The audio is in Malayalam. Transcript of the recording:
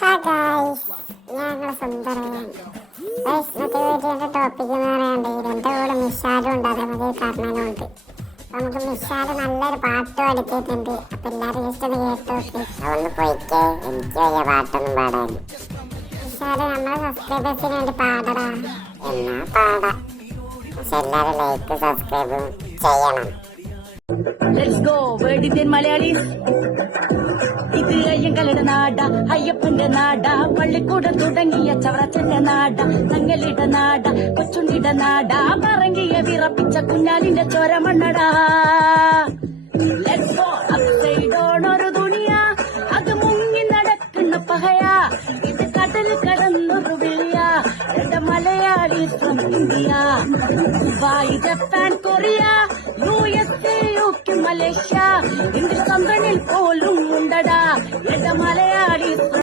ഹായ് ഗായ്സ്, ഞങ്ങൾ സുന്ദരയാണ്. ഇന്നത്തെ വീഡിയോയുടെ ടോപ്പിക് എന്ന് പറയുകയാണെങ്കിൽ എൻ്റെ കൂടെ മിഷാലും ഉണ്ട്, അതേപോലെ കർണനും ഉണ്ട്. നമുക്ക് മിഷാല് നല്ലൊരു പാട്ട് എടുത്തിട്ടുണ്ട്. അപ്പം എല്ലാവരും ജസ്റ്റ് ഒന്ന് കേട്ട് നോക്കി. അതൊന്ന് പോയിക്കേ, എനിക്ക് വലിയ പാട്ടൊന്നും പാടാൻ. മിഷാല് നമ്മളെ സബ്സ്ക്രൈബേഴ്സിന് വേണ്ടി പാടടാ എന്നാ പാടാ. പക്ഷെ എല്ലാവരും ലൈക്ക് സബ്സ്ക്രൈബും ചെയ്യണം. Let's go world Indian Malayalees. ഇത് അയ്യങ്കളുടെ നാട, അയ്യപ്പന്റെ നാട, പള്ളിക്കൂടം തുടങ്ങിയ ചവറച്ചന്റെ നാട, തങ്ങലിട നാട, കൊച്ചുണ്ടിട നാട, പറങ്കിയ വിറപ്പിച്ച കുഞ്ഞാലിന്റെ ചോരമണ്ണടാ. ലെറ്റ്സ് ഗോ അപ്സൈഡ് ഡൗൺ ഒരു ദുനിയ, അത് മുങ്ങി നടക്കുന്ന പഹയാ, ഇത് കടൽ കടന്നൊരു വിളിയ, എന്റെ Malayali from India. Dubai, Japan, Korea, USA, UK, Malaysia,